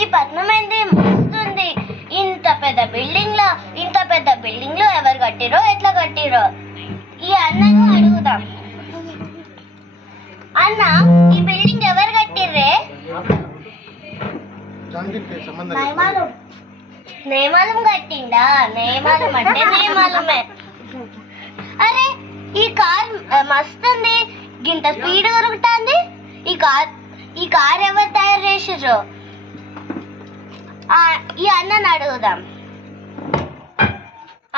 ఈ పట్నం ఏంది మస్తుంది. ఇంత పెద్ద బిల్డింగ్ లో ఎవరు కట్టిరో ఎట్లా కట్టిరో ఈ అన్నను అడుగుదాం. అన్న, ఈ బిల్డింగ్ ఎవరు కట్టిర్రే? నేమాలం కట్టిండా? నేమాలం అంటే నేమాలమే. అరే, ఈ కార్ మస్తుంది, గింత స్పీడ్ ఉరుగుతుంది. ఈ కార్ ఎవరు తయారు చేసిర్రు? ఈ అన్నని అడుగుదాం.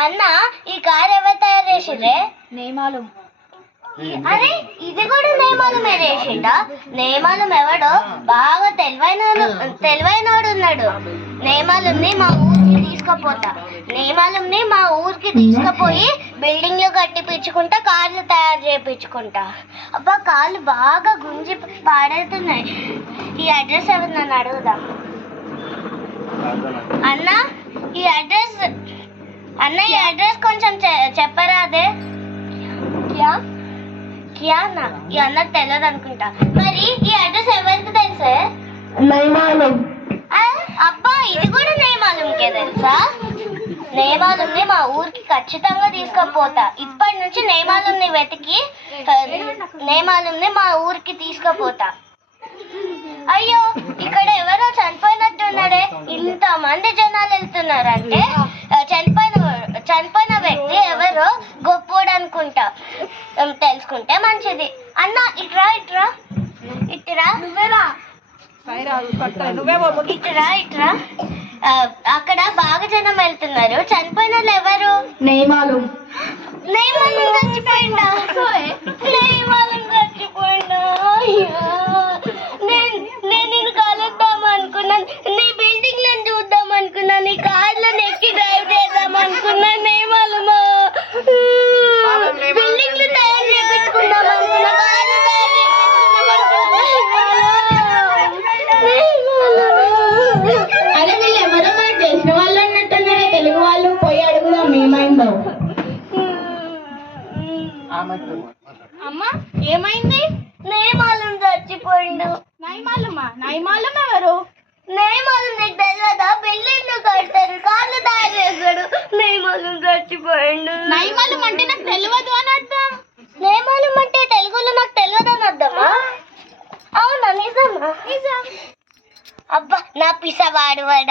అన్న, ఈ కార్ ఎవరు తయారు చేసిర్రే? నేమాలం. అరే, ఇది కూడా నేమాలమే చేసిండా? నేమాలం ఎవడో బాగా తెలివైనోడు ఉన్నాడు. నేమాలంని మా ఊరికి తీసుకుపోయి బిల్డింగ్లు కట్టిపించుకుంటా, కార్లు తయారు చేయించుకుంటా. అబ్బా, కార్లు బాగా గుంజి పాడవుతున్నాయి. ఈ అడ్రస్ ఎవరు నన్ను అడుగుదాం. అన్న, ఈ అడ్రస్ కొంచెం చెప్పరాదే? కియానా? ఈ అన్నకు తెలియదు అనుకుంటా. మరి ఈ అడ్రస్ ఎవరికి తెలుసే? నేమాలం. అబ్బా, ఇది కూడా నేమాలంకే తెలుసా? నేమాలంని మా ఊరికి ఖచ్చితంగా తీసుకుపోతా. ఇప్పటి నుంచి నేమాలంని వెతికి నేమాలంని మా ఊరికి తీసుకుపోతా. అయ్యో, ఇక్కడ ఎవరో చనిపోయినట్టున్నాడే. ఇంతమంది జనాలు వెళ్తున్నారంటే చనిపోయిన వ్యక్తి ఎవరో గొప్పోడు అనుకుంటా. తెలుసుకుంటే మంచిది. అన్న, ఇట్రా. ఇట్రా. అక్కడ బాగా జనం వెళ్తున్నారు. చనిపోయిన వాళ్ళు ఎవరు? నేమాలం. చచ్చిపోయిందా? నేను నిన్ను కలుద్దాం అనుకున్నాను. నీ బిల్డింగ్ లను చూద్దాం అనుకున్నాను. నీ కార్లను ఎక్కి డ్రైవ్ చేద్దాం అనుకున్నాను. నేమాలమా, బిల్డింగ్లు తయారు చేయించుకుందాం అనుకున్నా. అరే, వీళ్ళు ఎవరో మనకు తెలిసిన వాళ్ళు అన్నట్టున్నారే, తెలుగు వాళ్ళు. పోయి అడుగుదాం ఏమైందో. అమ్మా, ఏమైంది? నేమాలం చచ్చిపోయిండు. నైమాలం ఎవరు? నేమాలం నీకు తెలియదా? బిల్డింగ్లు కడతారు, కార్లు తయారు చేస్తాడు. నేమాలం చచ్చిపోయిండు. నైమాలం అంటే నాకు తెలియదు అని అర్థం. నేమాలం అంటే తెలుగులో నాకు తెలియదు అని అర్థమా? అవునా? నిజమా? అబ్బా, నా పిసవాడు వాడ.